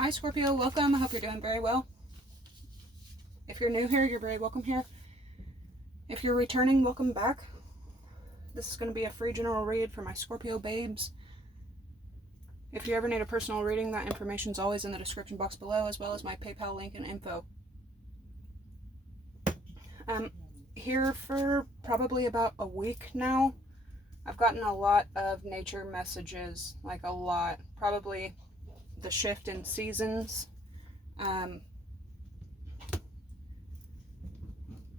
Hi Scorpio, welcome. I hope you're doing very well. If you're new here, you're very welcome here. If you're returning, welcome back. This is going to be a free general read for my Scorpio babes. If you ever need a personal reading, that information is always in the description box below, as well as my PayPal link and info. Here for probably about a week now. I've gotten a lot of nature messages, like a lot. Probably the shift in seasons.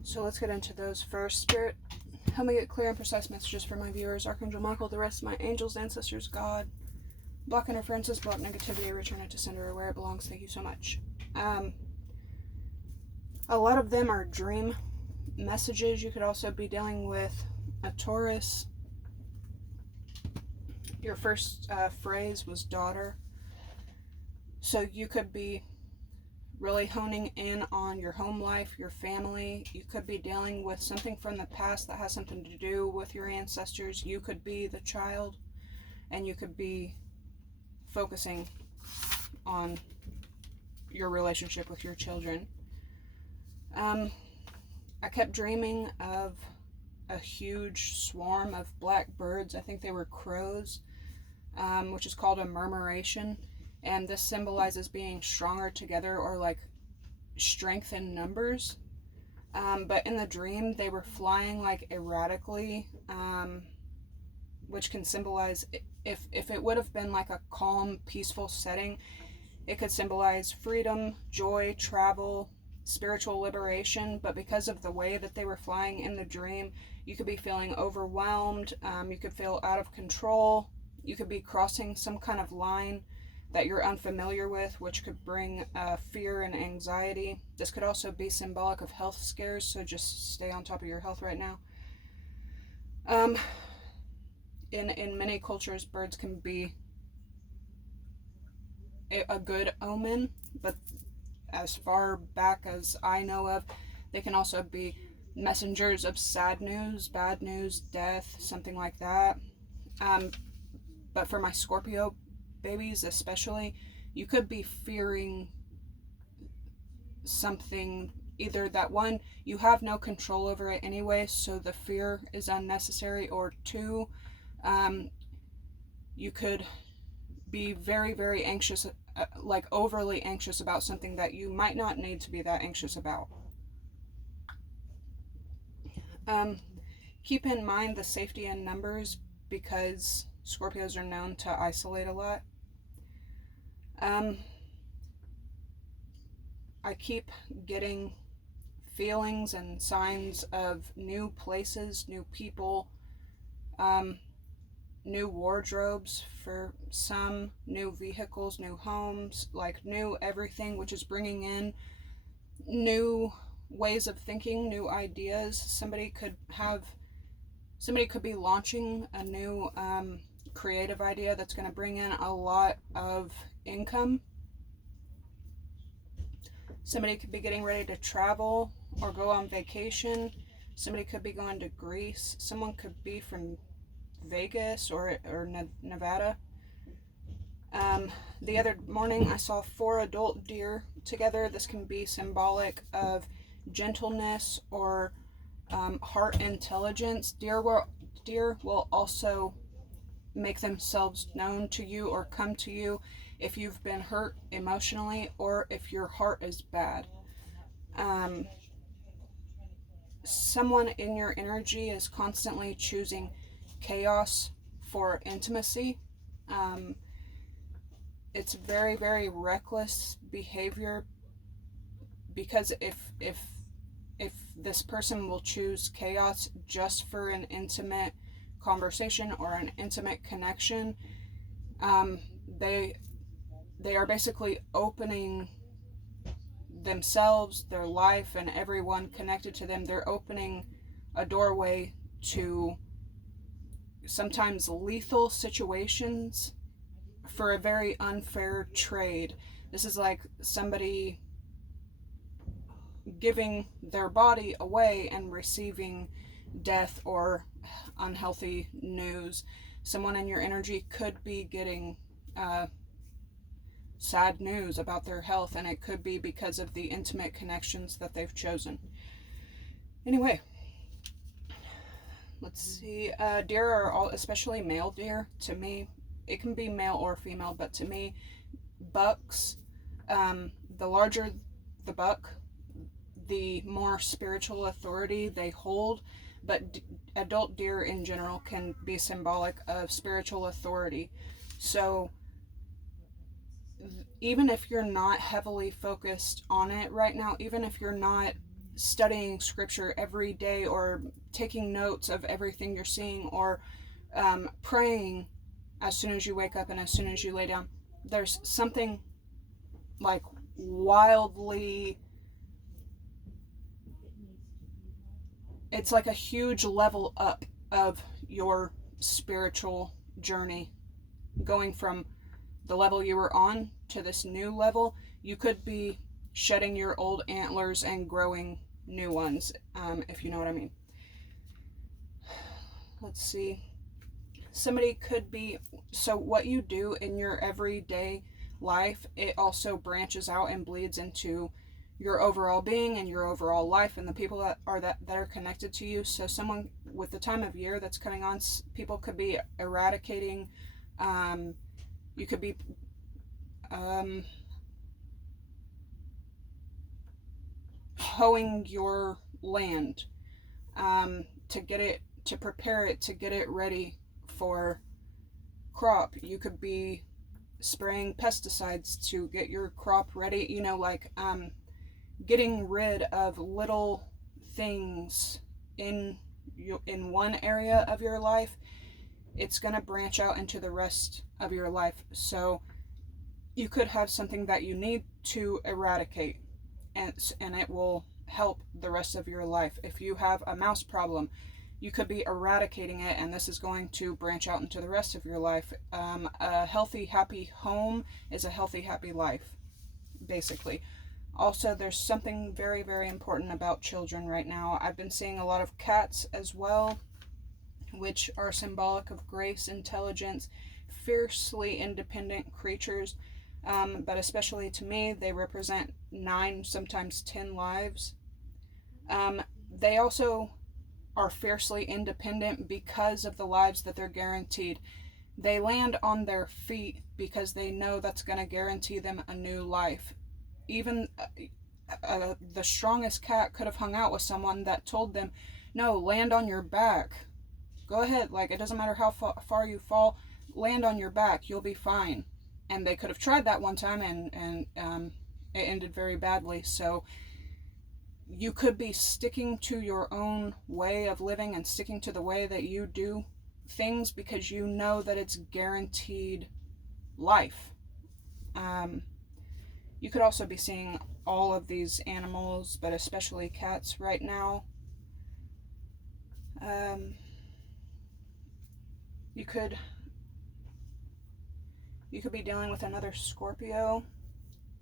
So let's get into those first. Spirit, help me get clear and precise messages for my viewers. Archangel Michael, the rest of my angels, ancestors, God. Block interferences, block negativity, return it to sender where it belongs. Thank you so much. A lot of them are dream messages. You could also be dealing with a Taurus. Your first phrase was daughter. So you could be really honing in on your home life, your family. You could be dealing with something from the past that has something to do with your ancestors. You could be the child, and you could be focusing on your relationship with your children. I kept dreaming of a huge swarm of black birds. I think they were crows, which is called a murmuration. And this symbolizes being stronger together, or like strength in numbers. But in the dream, they were flying like erratically, which can symbolize, if it would have been like a calm, peaceful setting, it could symbolize freedom, joy, travel, spiritual liberation. But because of the way that they were flying in the dream, you could be feeling overwhelmed. You could feel out of control. You could be crossing some kind of line that you're unfamiliar with, which could bring fear and anxiety. This could also be symbolic of health scares, so just stay on top of your health right now. In many cultures, birds can be a good omen, but as far back as I know of, they can also be messengers of sad news, bad news, death, something like that. But for my Scorpio babies especially, you could be fearing something, either that one, you have no control over it anyway, so the fear is unnecessary, or two, you could be very, very anxious, like overly anxious about something that you might not need to be that anxious about. Keep in mind the safety in numbers, because Scorpios are known to isolate a lot. I keep getting feelings and signs of new places, new people, new wardrobes for some, new vehicles, new homes, like new everything, which is bringing in new ways of thinking, new ideas. Somebody could be launching a new creative idea that's going to bring in a lot of income. Somebody could be getting ready to travel or go on vacation. Somebody could be going to Greece. Someone could be from Vegas or Nevada. The other morning I saw 4 adult deer together. This can be symbolic of gentleness or heart intelligence. Deer will also make themselves known to you or come to you if you've been hurt emotionally, or if your heart is bad. Someone in your energy is constantly choosing chaos for intimacy. It's very, very reckless behavior, because if this person will choose chaos just for an intimate conversation or an intimate connection, they are basically opening themselves, their life, and everyone connected to them. They're opening a doorway to sometimes lethal situations for a very unfair trade. This is like somebody giving their body away and receiving death or unhealthy news. Someone in your energy could be getting sad news about their health, and it could be because of the intimate connections that they've chosen. Anyway, let's see. Deer are all, especially male deer, to me, it can be male or female, but to me, bucks, the larger the buck, the more spiritual authority they hold. But adult deer in general can be symbolic of spiritual authority. So even if you're not heavily focused on it right now, even if you're not studying scripture every day or taking notes of everything you're seeing, or praying as soon as you wake up and as soon as you lay down, there's something like wildly, it's like a huge level up of your spiritual journey, going from the level you were on to this new level. You could be shedding your old antlers and growing new ones, if you know what I mean. Let's see. Somebody could be, so what you do in your everyday life, it also branches out and bleeds into your overall being and your overall life and the people that are connected to you. So someone with the time of year that's coming on, people could be eradicating, you could be hoeing your land, to prepare it, to get it ready for crop. You could be spraying pesticides to get your crop ready, you know, like getting rid of little things in one area of your life. It's going to branch out into the rest of your life. So you could have something that you need to eradicate, and it will help the rest of your life. If you have a mouse problem, you could be eradicating it, and this is going to branch out into the rest of your life. A healthy, happy home is a healthy, happy life, basically. Also, there's something very, very important about children right now. I've been seeing a lot of cats as well, which are symbolic of grace, intelligence, fiercely independent creatures. But especially to me, they represent 9, sometimes 10 lives. They also are fiercely independent because of the lives that they're guaranteed. They land on their feet because they know that's going to guarantee them a new life. Even the strongest cat could have hung out with someone that told them, no, land on your back. Go ahead, like, it doesn't matter how far you fall, land on your back, you'll be fine. And they could have tried that one time, and it ended very badly. So you could be sticking to your own way of living and sticking to the way that you do things because you know that it's guaranteed life. You could also be seeing all of these animals, but especially cats right now. You could be dealing with another Scorpio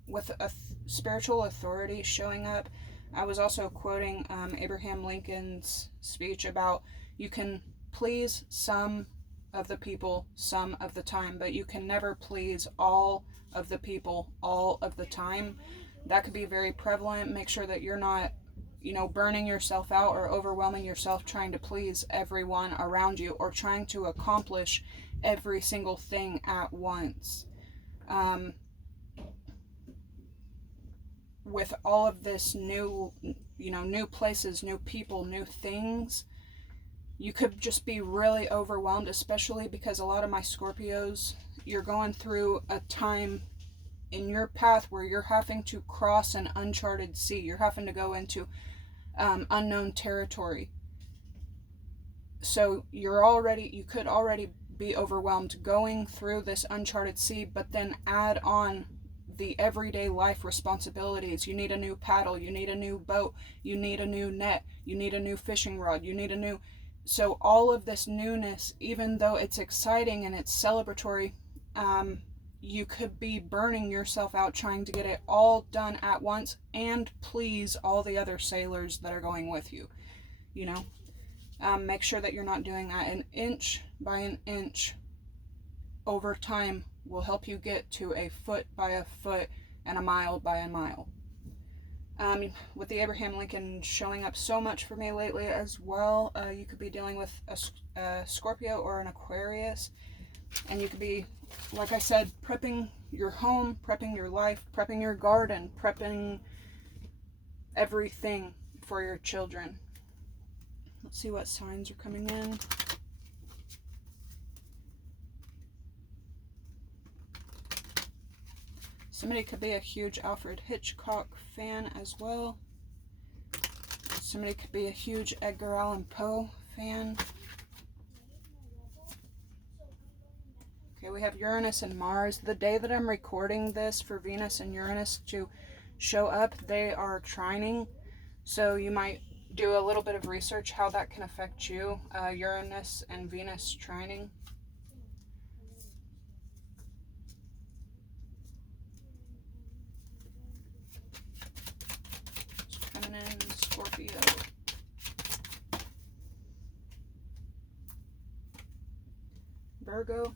with a spiritual authority showing up. I was also quoting Abraham Lincoln's speech about you can please some of the people some of the time, but you can never please all of the people all of the time. That could be very prevalent. Make sure that you're not, burning yourself out or overwhelming yourself trying to please everyone around you or trying to accomplish every single thing at once. With all of this new places, new people, new things, you could just be really overwhelmed, especially because a lot of my Scorpios, you're going through a time in your path where you're having to cross an uncharted sea. You're having to go into unknown territory. So you could already be overwhelmed going through this uncharted sea, but then add on the everyday life responsibilities. You need a new paddle, you need a new boat, you need a new net, you need a new fishing rod, so all of this newness, even though it's exciting and it's celebratory, you could be burning yourself out trying to get it all done at once and please all the other sailors that are going with you. Make sure that you're not doing that an inch by an inch over time will help you get to a foot by a foot and a mile by a mile. With the Abraham Lincoln showing up so much for me lately as well, you could be dealing with a Scorpio or an Aquarius, and you could be, like I said, prepping your home, prepping your life, prepping your garden, prepping everything for your children. Let's see what signs are coming in. Somebody could be a huge Alfred Hitchcock fan as well. Somebody could be a huge Edgar Allan Poe fan. Okay, we have Uranus and Mars. The day that I'm recording this for Venus and Uranus to show up, they are trining. So you might do a little bit of research how that can affect you. Uranus and Venus trining. Coming in, Scorpio. Virgo.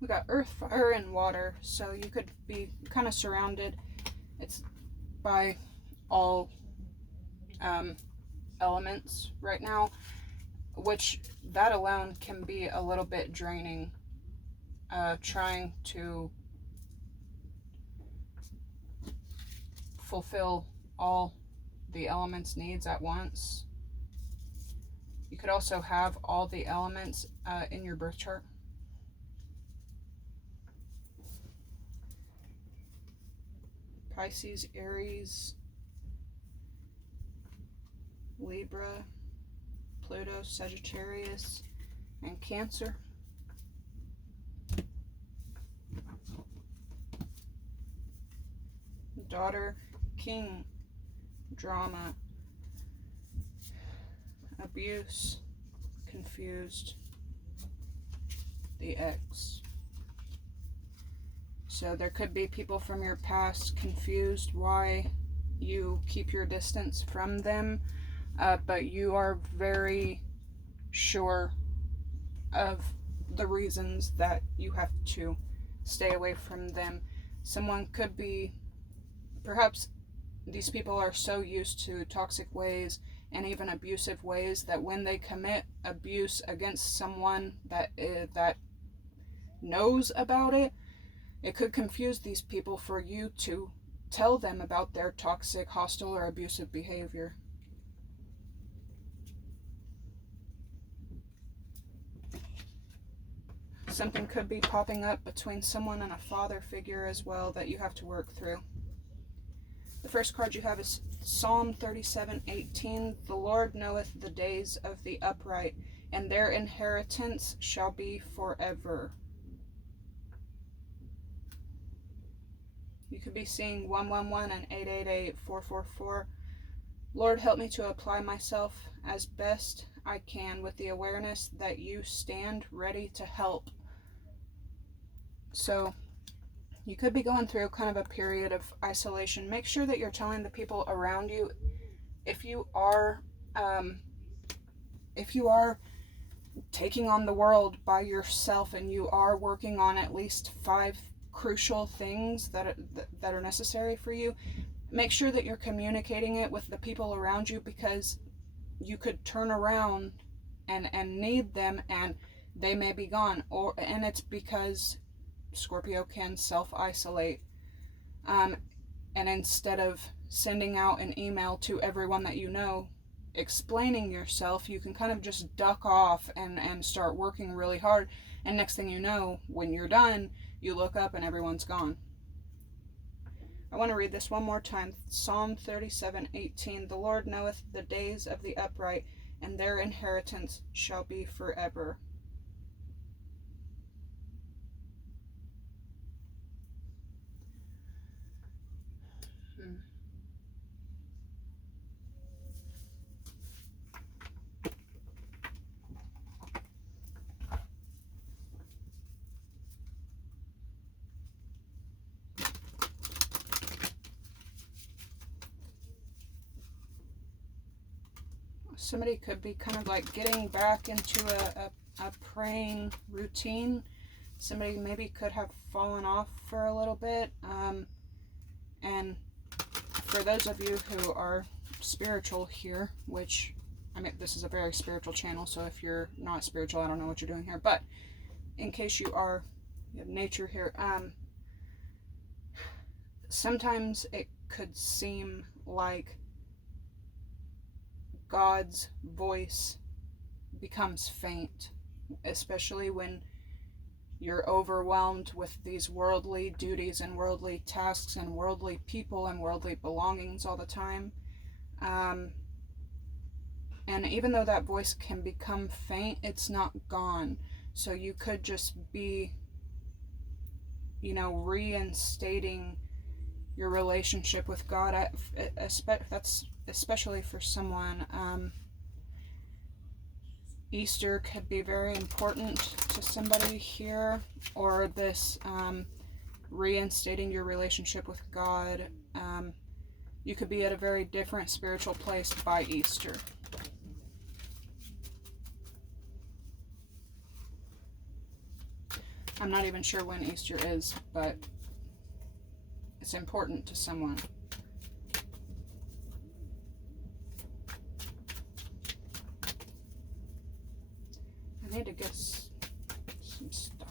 We got earth, fire, and water, so you could be kind of surrounded. It's by all elements right now, which that alone can be a little bit draining. Trying to fulfill all the elements' needs at once. You could also have all the elements in your birth chart. Pisces, Aries, Libra, Pluto, Sagittarius, and Cancer. Daughter, King, drama, abuse, confused, the ex. So there could be people from your past confused why you keep your distance from them, but you are very sure of the reasons that you have to stay away from them. Someone could be, perhaps these people are so used to toxic ways and even abusive ways that when they commit abuse against someone that knows about it, it could confuse these people for you to tell them about their toxic, hostile, or abusive behavior. Something could be popping up between someone and a father figure as well that you have to work through. The first card you have is Psalm 37:18. The Lord knoweth the days of the upright, and their inheritance shall be forever. You could be seeing 111 and 888, 444. Lord, help me to apply myself as best I can with the awareness that you stand ready to help. So you could be going through kind of a period of isolation. Make sure that you're telling the people around you, if you are taking on the world by yourself and you are working on at least 5 crucial things that are necessary for you, make sure that you're communicating it with the people around you, because you could turn around and need them and they may be gone, and it's because Scorpio can self-isolate, and instead of sending out an email to everyone that you know explaining yourself, you can kind of just duck off and start working really hard, and next thing you know, when you're done, you look up and everyone's gone. I want to read this one more time. Psalm 37:18. The Lord knoweth the days of the upright, and their inheritance shall be forever. somebody could be kind of like getting back into a praying routine. Somebody maybe could have fallen off for a little bit. And for those of you who are spiritual here, which, I mean, this is a very spiritual channel, so if you're not spiritual, I don't know what you're doing here, but in case you are, you have nature here, sometimes it could seem like God's voice becomes faint, especially when you're overwhelmed with these worldly duties and worldly tasks and worldly people and worldly belongings all the time. And even though that voice can become faint, it's not gone. So you could just be, reinstating your relationship with God. That's especially for someone. Easter could be very important to somebody here, or this reinstating your relationship with God. You could be at a very different spiritual place by Easter. I'm not even sure when Easter is, but it's important to someone. I need to get some stuff.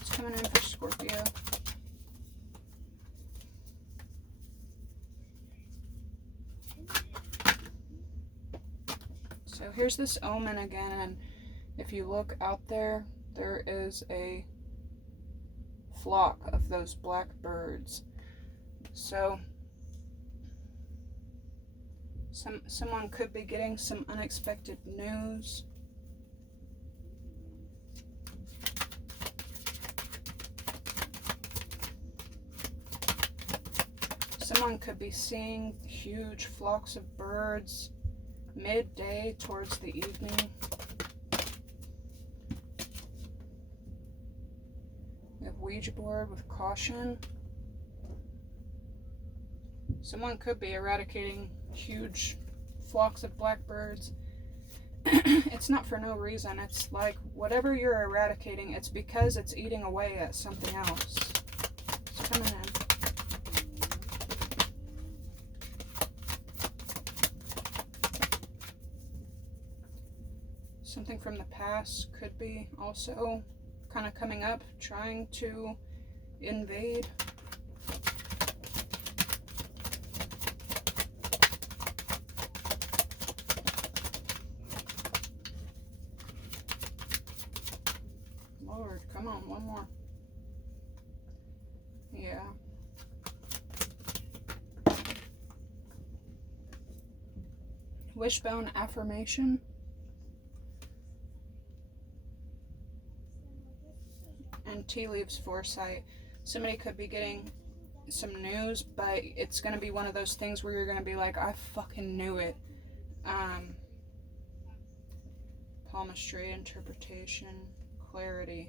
It's coming in for Scorpio. So here's this omen again, and if you look out there, there is a flock of those black birds. So someone could be getting some unexpected news. Someone could be seeing huge flocks of birds midday towards the evening. We have Ouija board with caution. Someone could be eradicating huge flocks of blackbirds. It's not for no reason. It's like whatever you're eradicating, it's because it's eating away at something else. It's coming in. Something from the past could be also kind of coming up, trying to invade. Lord, come on, one more. Yeah. Wishbone affirmation. And tea leaves foresight. Somebody could be getting some news, but it's going to be one of those things where you're going to be like, I fucking knew it. Palmistry, interpretation, clarity,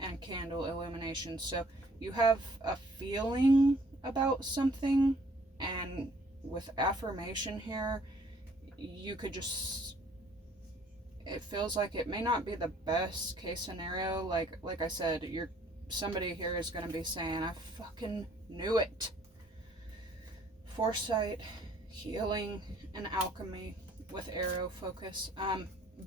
and candle illumination. So you have a feeling about something, and with affirmation here, you could just, it feels like it may not be the best case scenario. Like I said, somebody here is going to be saying, I fucking knew it. Foresight, healing, and alchemy with arrow focus.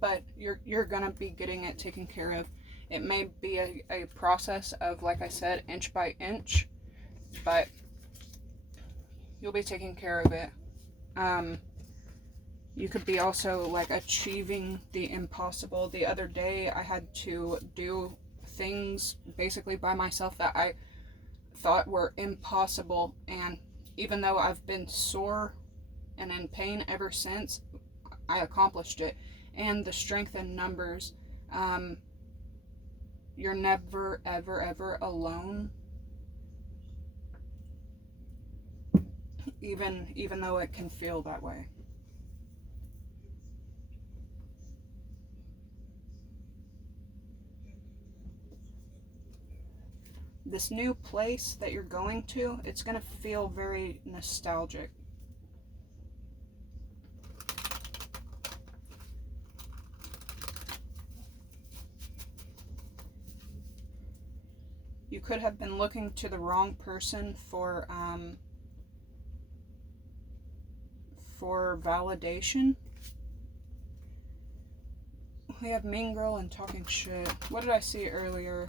But you're going to be getting it taken care of. It may be a process of, like I said, inch by inch, but you'll be taking care of it. You could be also like achieving the impossible. The other day I had to do things basically by myself that I thought were impossible, and even though I've been sore and in pain ever since, I accomplished it. And the strength in numbers. You're never ever ever alone, even though it can feel that way. this new place that you're going to, it's going to feel very nostalgic. You could have been looking to the wrong person for validation. We have mean girl and talking shit. What did I see earlier?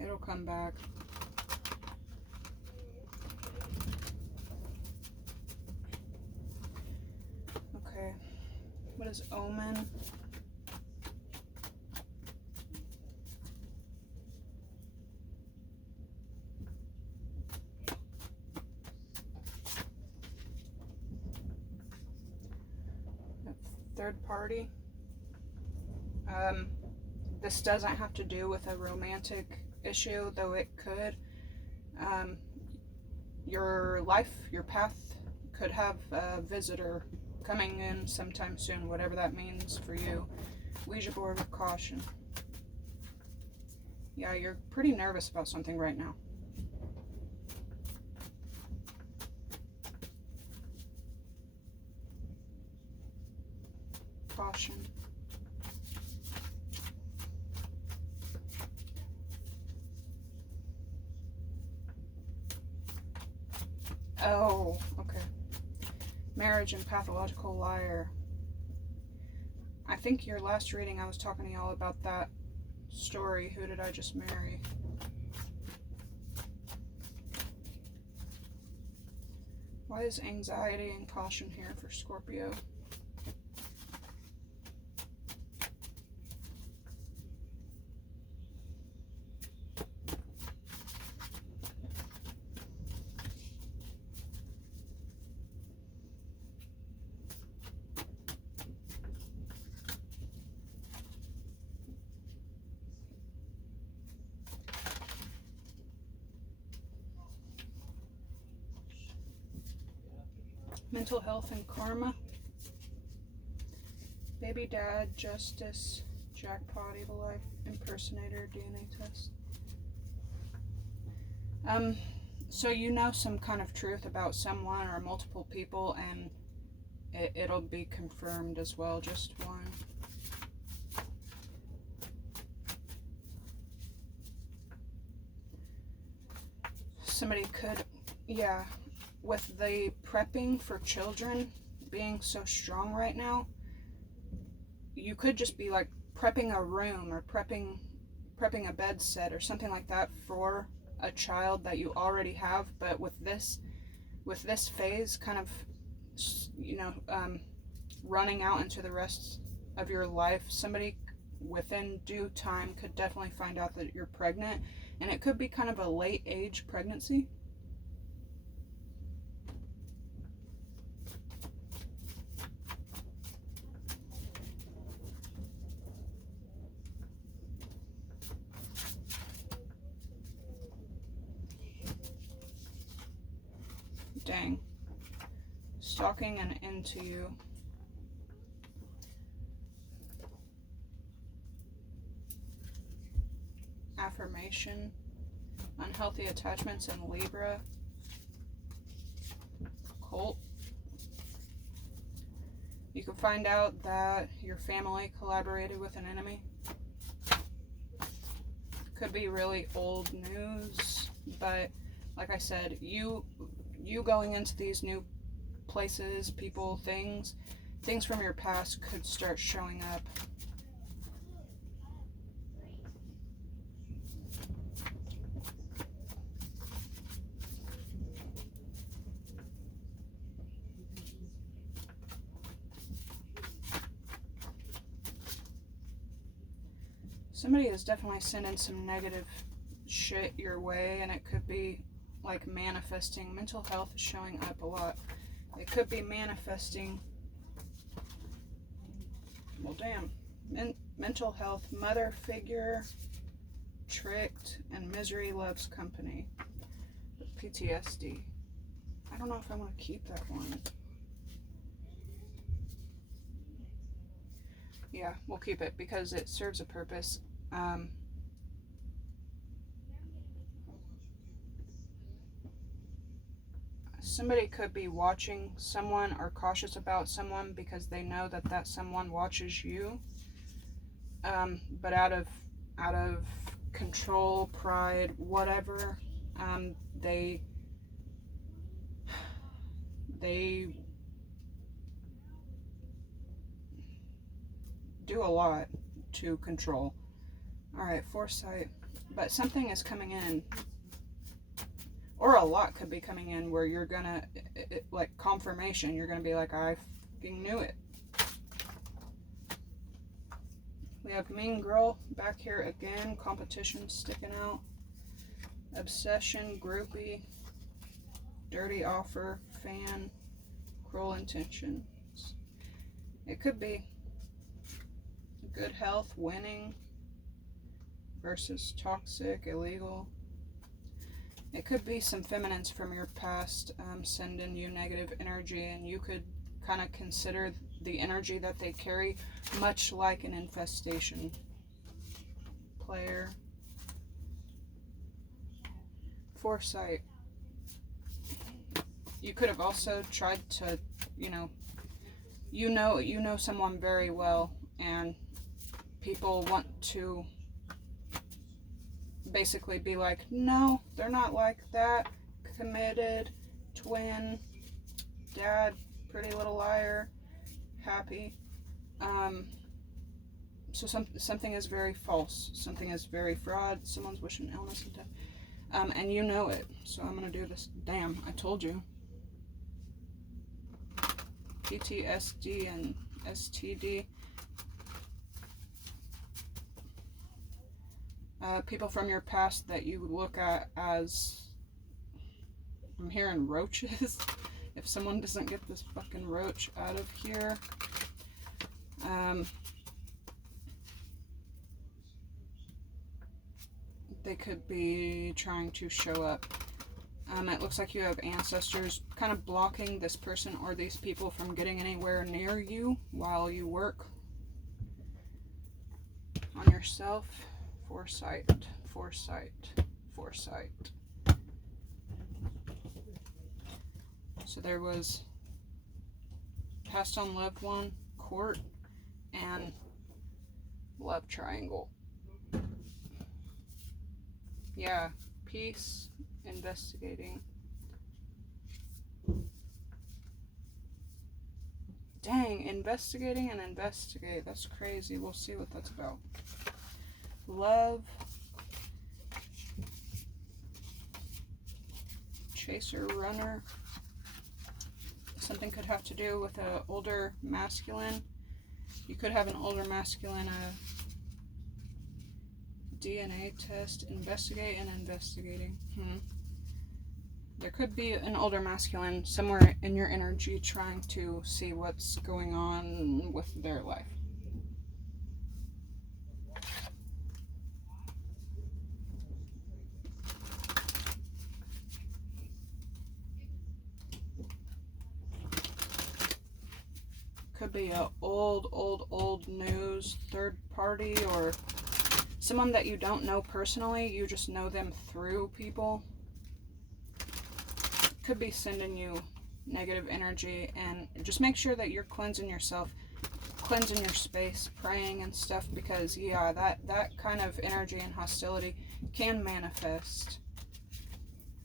It'll come back. Okay. What is omen? Third party. This doesn't have to do with a romantic issue, though it could. Your life, your path could have a visitor coming in sometime soon, whatever that means for you. Ouija board with caution. Yeah, you're pretty nervous about something right now. Caution. Oh, okay. Marriage and pathological liar. I think your last reading I was talking to y'all about that story. Who did I just marry? Why is anxiety and caution here for Scorpio? Mental health and karma. Baby dad, justice, jackpot, evil life, impersonator, DNA test. So you know some kind of truth about someone or multiple people, and it'll be confirmed as well, just one. Somebody could, yeah, with the prepping for children being so strong right now, you could just be like prepping a room or prepping a bed set or something like that for a child that you already have. But with this phase kind of, you know, running out into the rest of your life, somebody within due time could definitely find out that you're pregnant, and it could be kind of a late age pregnancy. Dang. Stalking and into you. Affirmation. Unhealthy attachments in Libra. Cult. You can find out that your family collaborated with an enemy. Could be really old news, but like I said, you going into these new places, people, things from your past could start showing up. Somebody is definitely sending some negative shit your way, and it could be like manifesting. Mental health is showing up a lot. It could be manifesting. Well, damn. Mental health, mother figure, tricked, and misery loves company. PTSD. I don't know if I want to keep that one. Yeah, we'll keep it because it serves a purpose. Somebody could be watching someone or cautious about someone because they know that that someone watches you. But out of control, pride, whatever, they do a lot to control. All right, foresight. But something is coming in, or a lot could be coming in where you're gonna, like confirmation, you're gonna be like, I fucking knew it. We have mean girl back here again, competition sticking out, obsession, groupie, dirty offer, fan, cruel intentions. It could be good health, winning versus toxic, illegal. It could be some feminines from your past sending you negative energy, and you could kind of consider the energy that they carry much like an infestation. Player. Foresight. You could have also tried to, you know someone very well, and people want to basically be like, no, they're not like that. Committed, twin, dad, pretty little liar, happy. So something is very false. Something is very fraud. Someone's wishing illness and death. And you know it. So I'm going to do this. Damn, I told you. PTSD and STD. People from your past that you look at as, I'm hearing roaches. If someone doesn't get this fucking roach out of here. They could be trying to show up. It looks like you have ancestors kind of blocking this person or these people from getting anywhere near you while you work on yourself. Foresight, foresight, foresight. So there was passed on loved one, court, and love triangle. Yeah, peace, investigating. Dang, investigating and investigate. That's crazy. We'll see what that's about. Love. Chaser, runner. Something could have to do with an older masculine. You could have an older masculine DNA test. Investigate and investigating. There could be an older masculine somewhere in your energy trying to see what's going on with their life. Could be a old news third party, or someone that you don't know personally, you just know them through people. Could be sending you negative energy, and just make sure that you're cleansing yourself, cleansing your space, praying and stuff, because yeah, that kind of energy and hostility can manifest.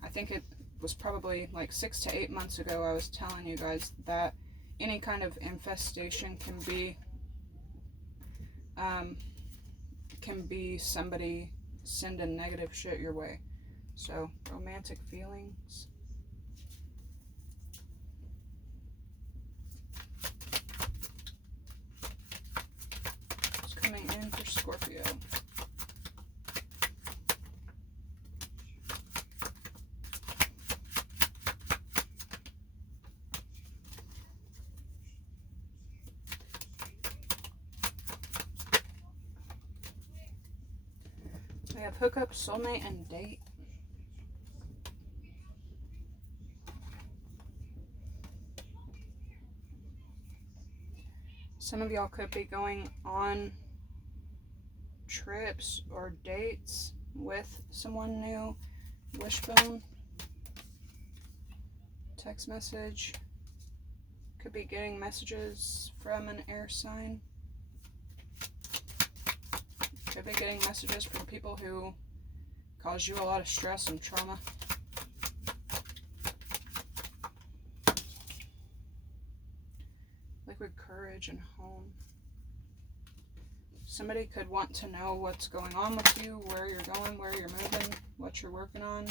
I think it was probably like 6 to 8 months ago I was telling you guys that any kind of infestation can be somebody sending negative shit your way. So, romantic feelings. It's coming in for Scorpio. We have hookup, soulmate, and date. Some of y'all could be going on trips or dates with someone new. Wishbone. Text message. Could be getting messages from an air sign. Could be getting messages from people who cause you a lot of stress and trauma. Liquid courage and home. Somebody could want to know what's going on with you, where you're going, where you're moving, what you're working on.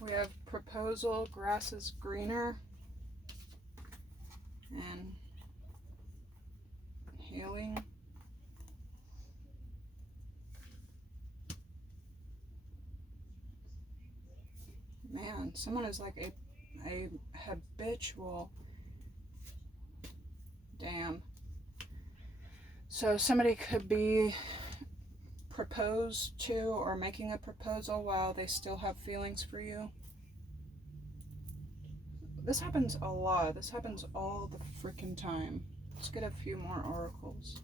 We have proposal, grass is greener, and healing. Man, someone is like a habitual. Damn. So somebody could be proposed to or making a proposal while they still have feelings for you. This happens a lot. This happens all the freaking time. Let's get a few more oracles.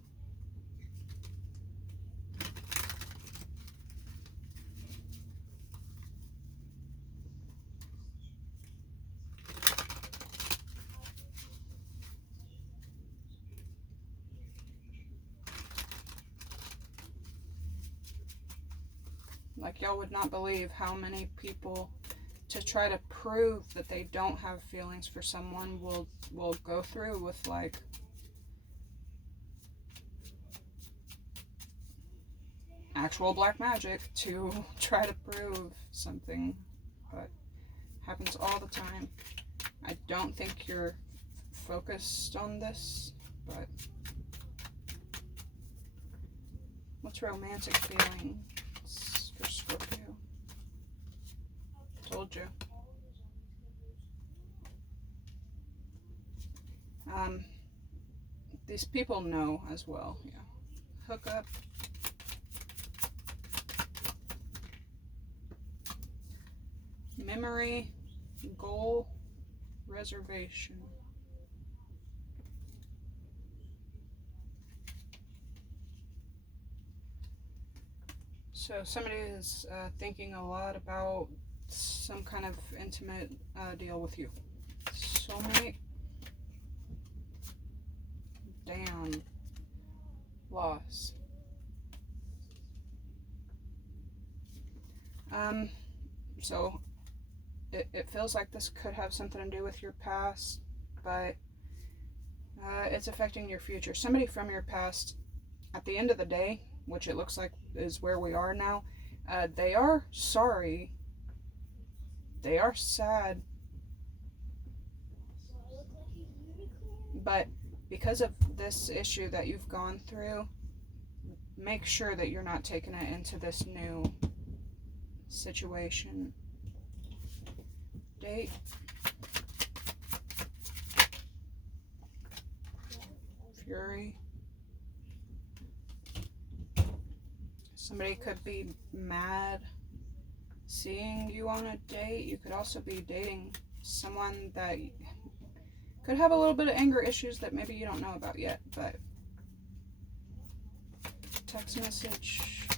Like, y'all would not believe how many people, to try to prove that they don't have feelings for someone, will go through with like actual black magic to try to prove something. But happens all the time. I don't think you're focused on this, but what's romantic feelings for Scorpio? Told you. These people know as well. Yeah. Hook up. Memory, goal, reservation. So somebody is thinking a lot about some kind of intimate deal with you. Soulmate. Damn. Loss. So it feels like this could have something to do with your past, but it's affecting your future. Somebody from your past, at the end of the day, which it looks like is where we are now, they are sorry. They are sad. But because of this issue that you've gone through, make sure that you're not taking it into this new situation. Date. Fury. Somebody could be mad seeing you on a date. You could also be dating someone that could have a little bit of anger issues that maybe you don't know about yet, but text message.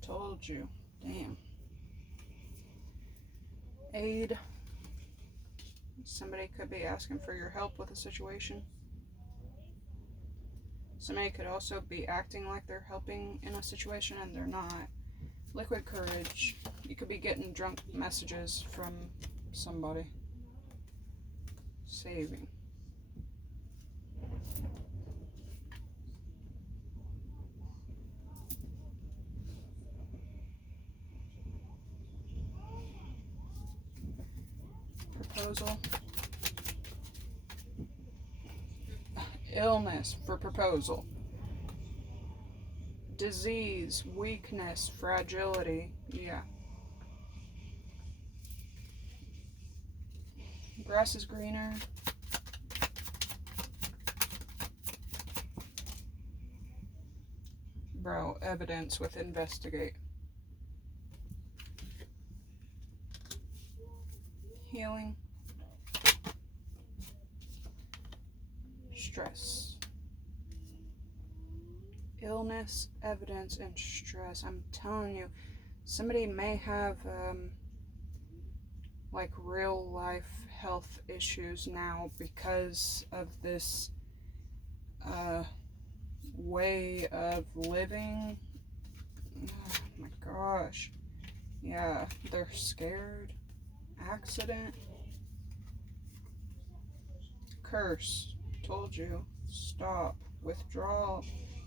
Told you. Damn. Aid. Somebody could be asking for your help with a situation. Somebody could also be acting like they're helping in a situation and they're not. Liquid courage. You could be getting drunk messages from somebody. Saving. Proposal. Illness for proposal. Disease, weakness, fragility. Yeah. Grass is greener. Bro, evidence with investigate. healing. Stress. Illness, evidence, and stress. I'm telling you, somebody may have like real life health issues now because of this way of living. Oh my gosh. Yeah, they're scared. Accident. Curse. Told you. Stop. Withdrawal.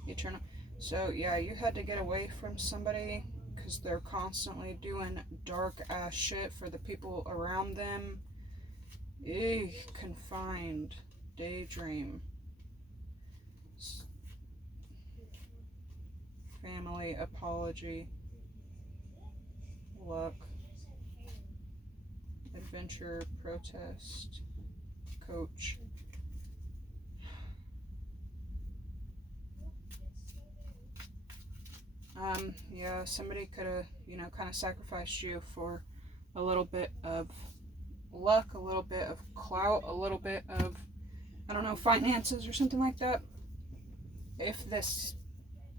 Eternal. So yeah, you had to get away from somebody because they're constantly doing dark ass shit for the people around them. Eugh, confined. Daydream. Family apology. Luck. Adventure. Protest. Coach. Yeah, somebody could have, kind of sacrificed you for a little bit of luck, a little bit of clout, a little bit of, I don't know, finances or something like that. If this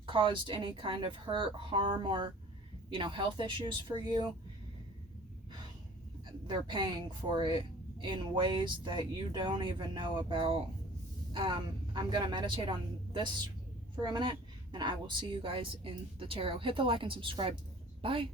caused any kind of hurt, harm, or, health issues for you, they're paying for it in ways that you don't even know about. I'm going to meditate on this for a minute, and I will see you guys in the tarot. Hit the like and subscribe. Bye.